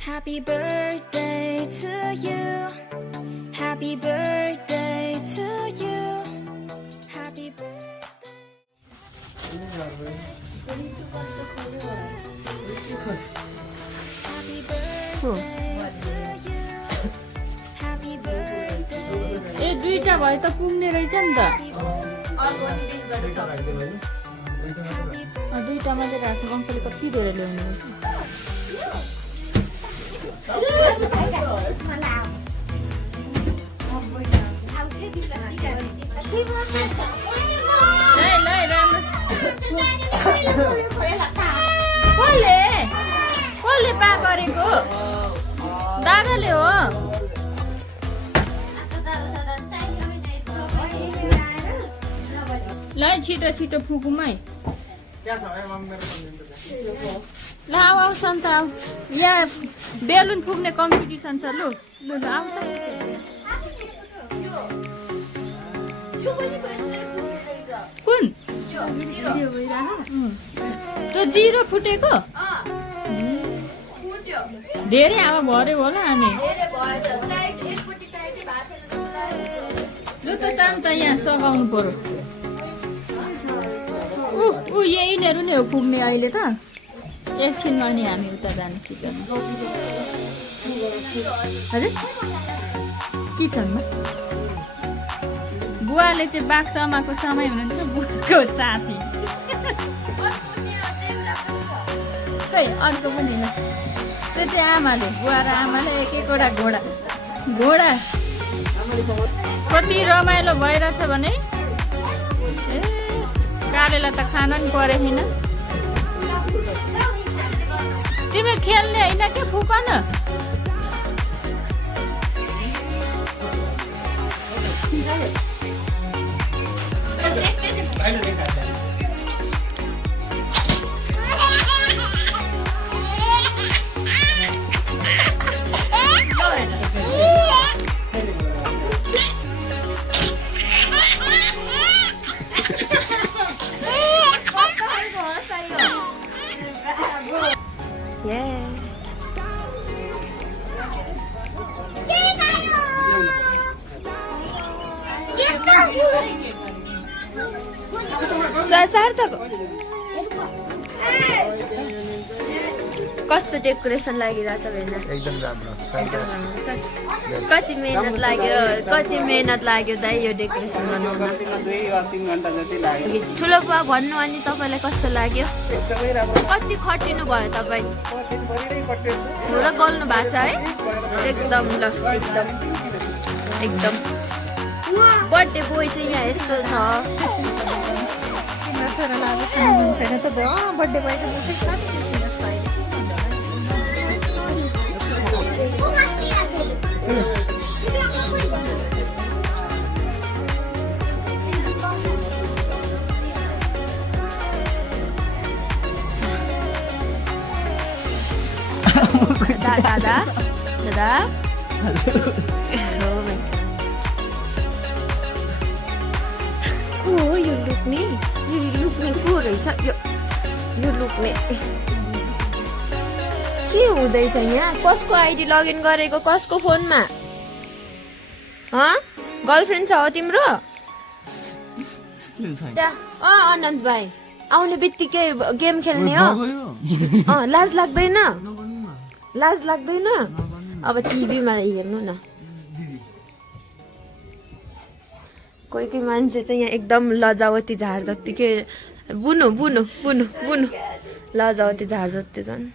Happy birthday to you. Happy birthday to you. Happy birthday. Happy birthday to you. Happy birthday to ए दुईटा भए त पुग्ने रहेछ नि त दुईटा मात्रै राख्नु अङ्कलले कति धेरै ल्याउनु कसले पा गरेको दादाले हो ल छिटो छिटो फुकुमै ल आऊ सन्त आऊ यहाँ बेलुन फुक्ने कम्पिटिसन छ लु लु ल आऊ त कुन त्यो जिरो फुटेको धेरै हावा भर्यो होला अनि लु त शान्त यहाँ सघाउनु पर्यो ऊ यहीँनिर नै हो पुग्ने अहिले त एकछिनमा नि हामी उता जाने किचनमा हजुर किचनमा बुवाले चाहिँ बाक्समाको समय हुनुहुन्छ बुवाको साथी खै अर्को पनि हो त्यो चाहिँ आमाले बुवा र आमाले एक एकवटा घोडा घोडा कति रमाइलो भइरहेछ भने कालेलाई त खाना नि परेन तिमी खेल्ने होइन के फुक न सार्थक कस्तो डेकोरेसन लागिरहेछ भने एकदम राम्रो कति मेहनत लाग्यो दाइ यो डेकोरेसन बनाउन ठुलो बुवा भन्नु अनि तपाईँलाई कस्तो लाग्यो कति खटिनु भयो तपाईँ र गल्नु भएको छ है एकदम ल एकदम एकदम बर्थडे बोय चाहिँ यहाँ यस्तो छ दादा दादा हो यो लुक्ने को रहेछ यो लुक्ने के हुँदैछ यहाँ कसको आइडी लगइन गरेको कसको फोनमा गर्लफ्रेन्ड छ हो तिम्रो अनन्त भाइ आउने बित्तिकै गेम खेल्ने हो लाज लाग्दैन अब टिभीमा हेर्नु न कोही मान्छे चाहिँ यहाँ एकदम लजावती झार जत्तिकै बुनु लजावती झार जति छन्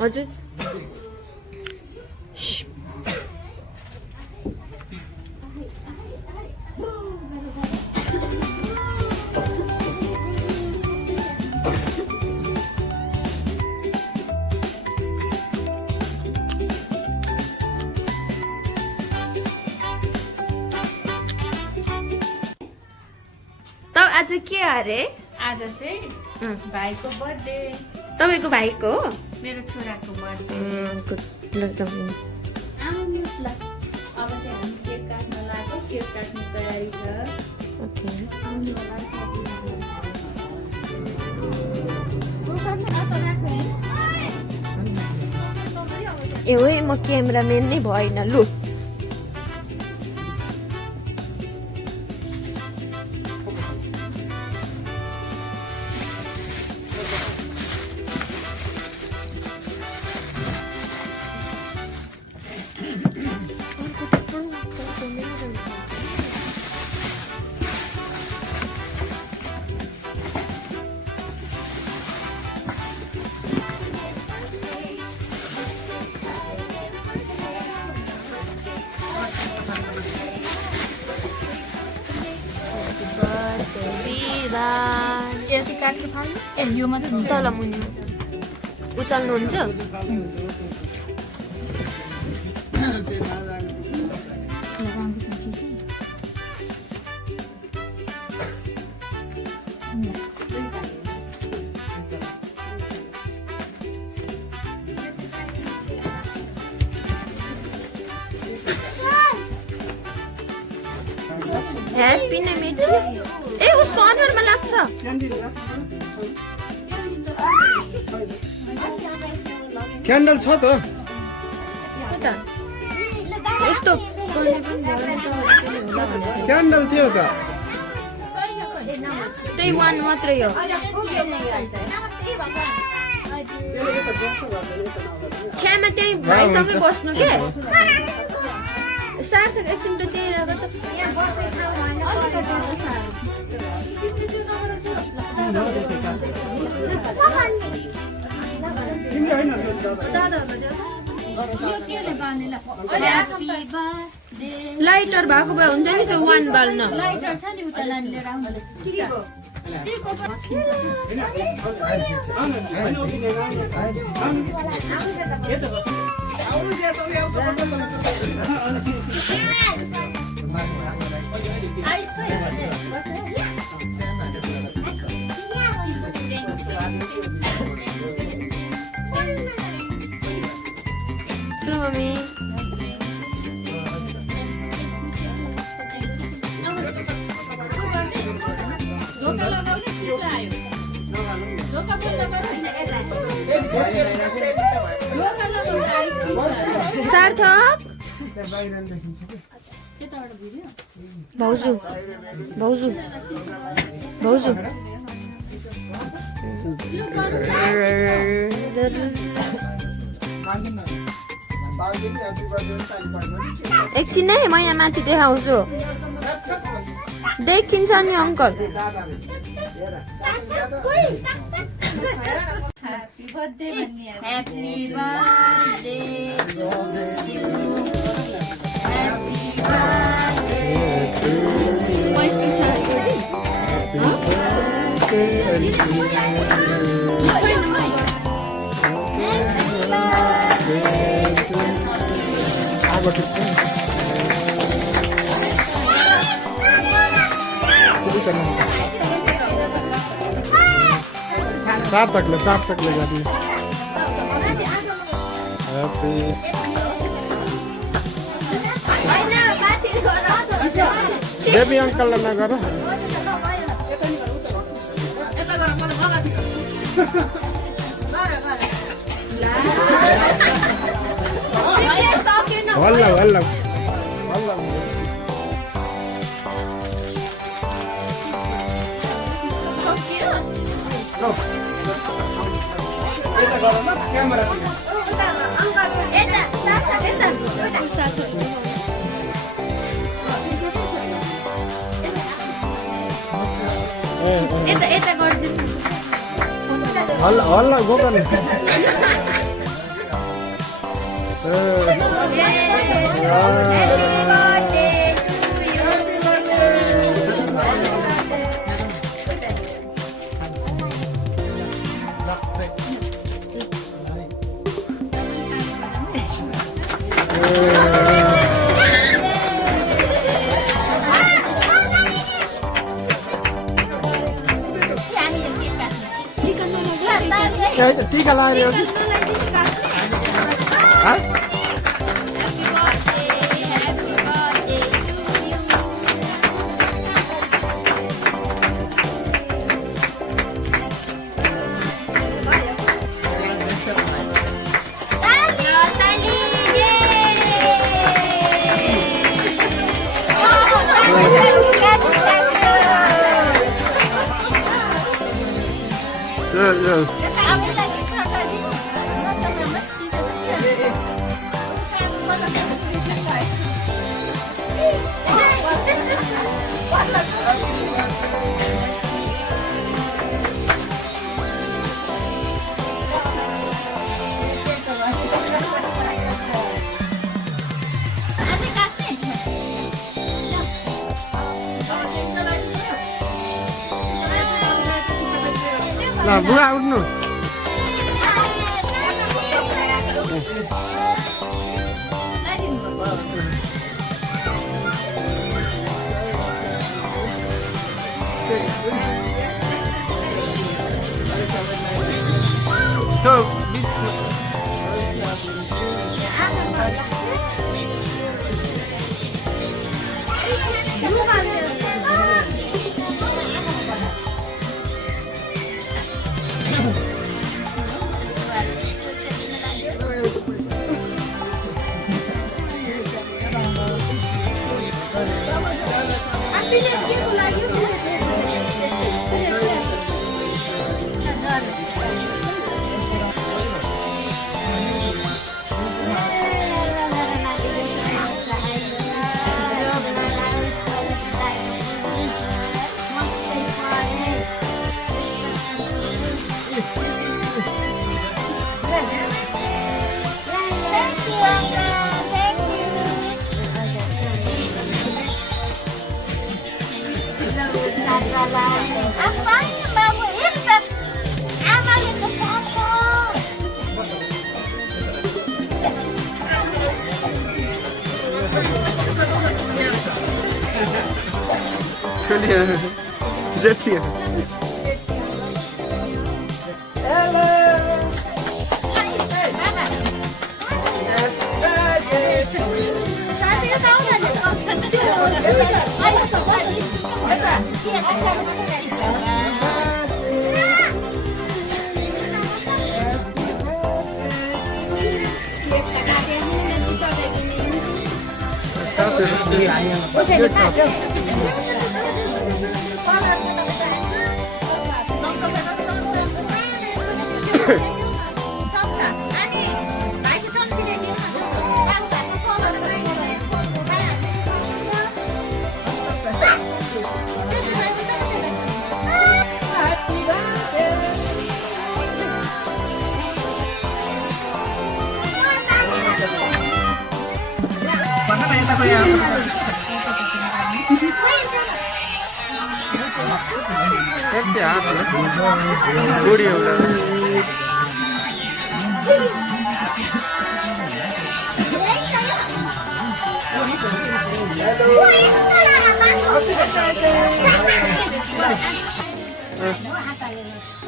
हजुर आज के अरे आज चाहिँ भाइको बर्थडे तपाईँको भाइको हो मेरो छोराको बर्थडे अब चाहिँ हामी केक काट्न लाग्यो केक काट्ने तयारी छ आउनु होला ए हो म क्यामेराम्यान नै भएन लु यति काटेर फाल्नु ए यो मात्रै तल मुनि उचाल्नुहुन्छ ह्याप्पी नै मिठी ए उसको अनुहारमा लाग्छ क्यान्डल छ त यस्तो गर्ने पनि होला भनेको क्यान्डल थियो त त्यही वान मात्रै हो छ्यामा त्यही भाइसँगै बस्नु के सार्थक एकछिन त त्यही रहेको लाइटर भएको भए हुन्छ नि त्यो वान बाल्न लाइटर छ नि उता लिएर आउनु ठुलो मम्मी सार्थक भाउजू भाउजू भाउजू एकछिन है म यहाँ माथि देखाउँछु देखिन्छ नि uncle Happy birthday to you. Happy birthday to you. सार्थकले गरी ह्याप्पी बेबी अङ्कललाई नगर हल्ला हल्ला यता गरिदिनु हल्ला हल्ला गोकन टीका लगाएर ल बुढा उठ्नु त्यो बिचमा Apa yang bawa ini? Amal itu apa? जेठी Este hace curioso.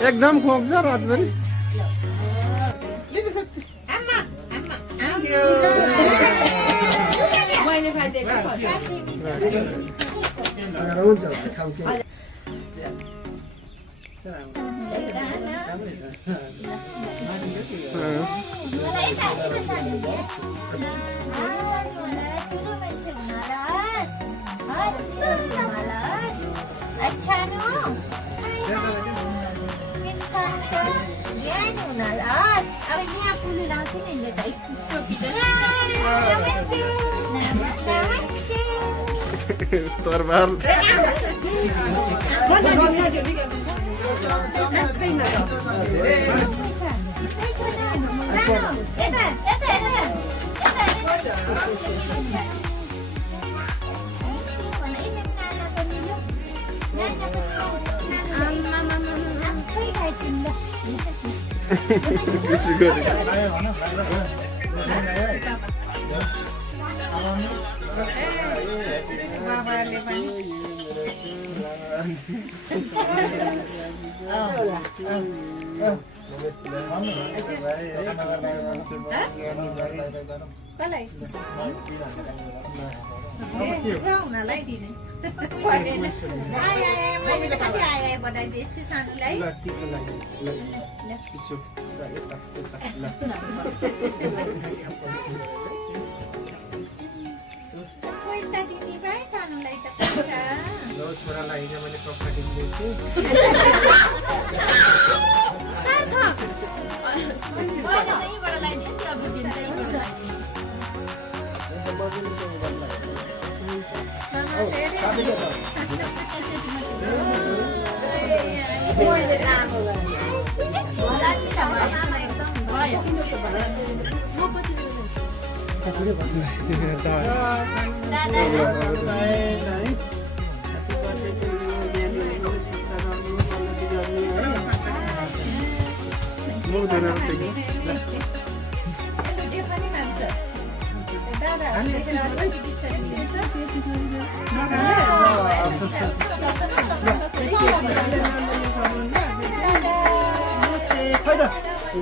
एकदम खोक्छ रातभरि अच्छा नु अब यहाँ फुल लाउँछु नि तरबार छोरालाई मैले कपडा किनिदिएको थिएँ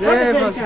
जय बस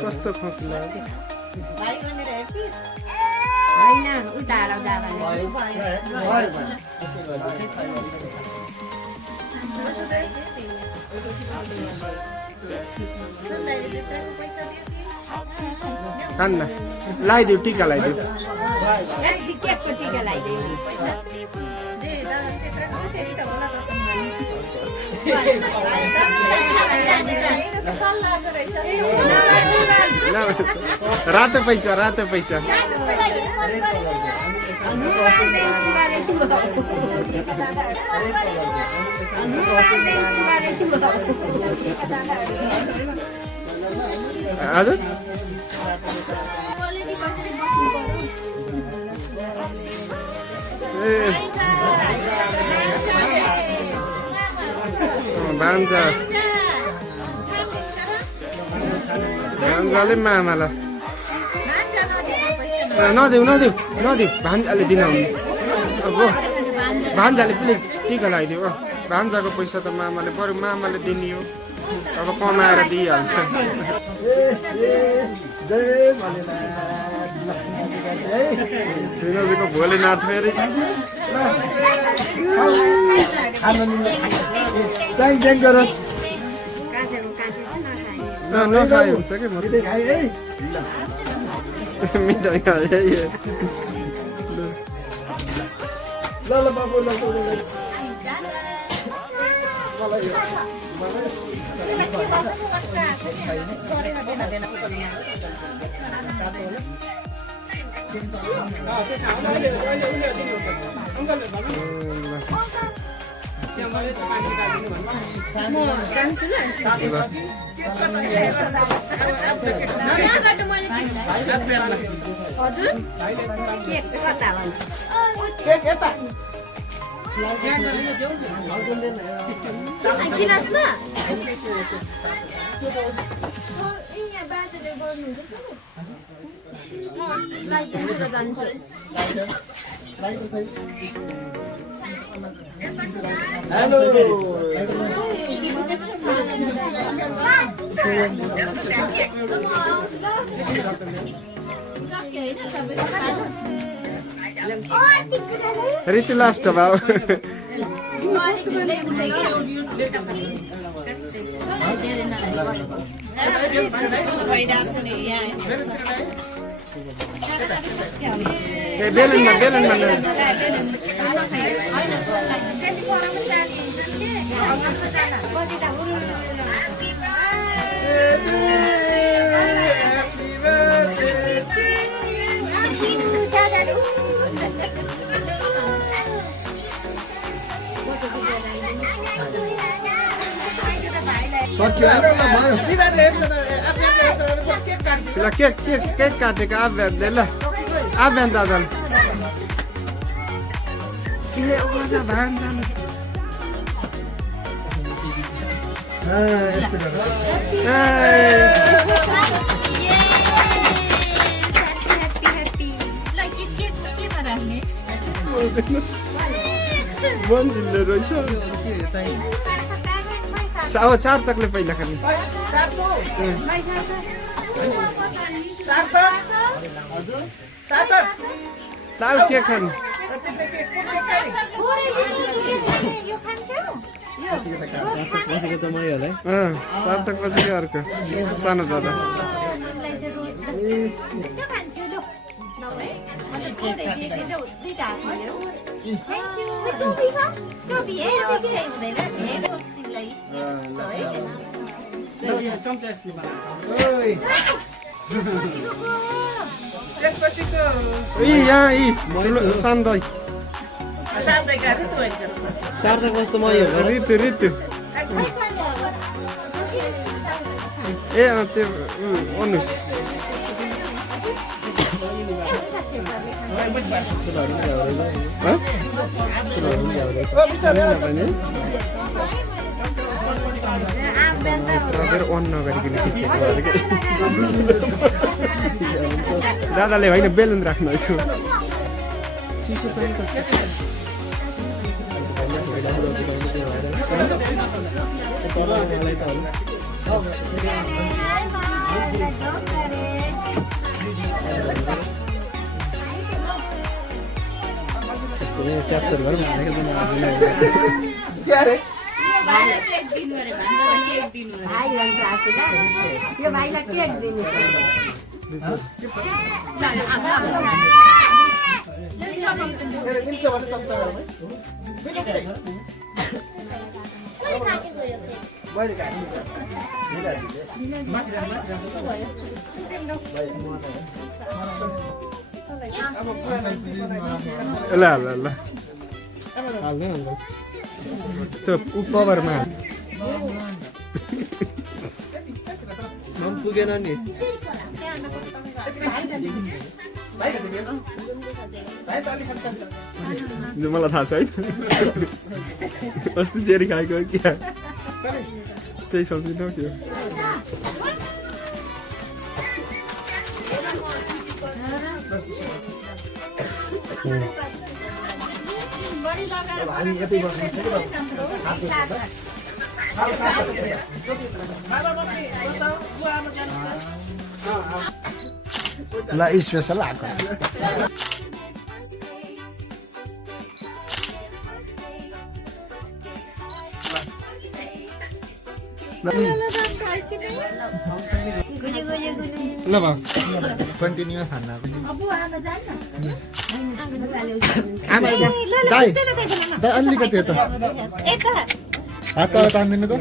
कस्तो खुसी लाग्यो खान्न लगाइदेऊ टिका लगाइदेऊ रातो पैसा हजुर भान्जाले मामालाई नदेऊ भान्जाले दिनुहुने अब भान्जाले प्लिज टिका लगाइदियो भान्जाको पैसा त मामाले बरु मामाले दिने हो अब कमाएर दिइहाल्छ भोलिनाथ फेरि नखाए हुन्छ कि मिठाई खाए हेलो रीति लास्ट भाव ए बेलुनमा ल केक काटेको आभ्यानले ल आभ्यान दादा भान जानु केमा राख्ने मन्दिरले रहेछ अब सार्थकले पहिला खाने ताउ के खाने सार्थक पछि अर्को सानो दादा त्यसपछिको यहाँ सान्दै सार्थक वस्तु मै हो ऋतु ए त्यो अनुस अन नगरिकन दादाले होइन बेलुन राख्नु क्याप्चर गरेर यो भाइलाई केक दिनु ल हाल्दै त्यो कभरमा पुगेन नि मलाई थाहा छैन अस्ति चेरी खाएको क्या त्यही सम्झिनु त्यो ल स्पेसल आएको छ ल भाउ कन्टिन्युअस हान्न आमा दाइ अलिकति यता हात तल तान्दिनु त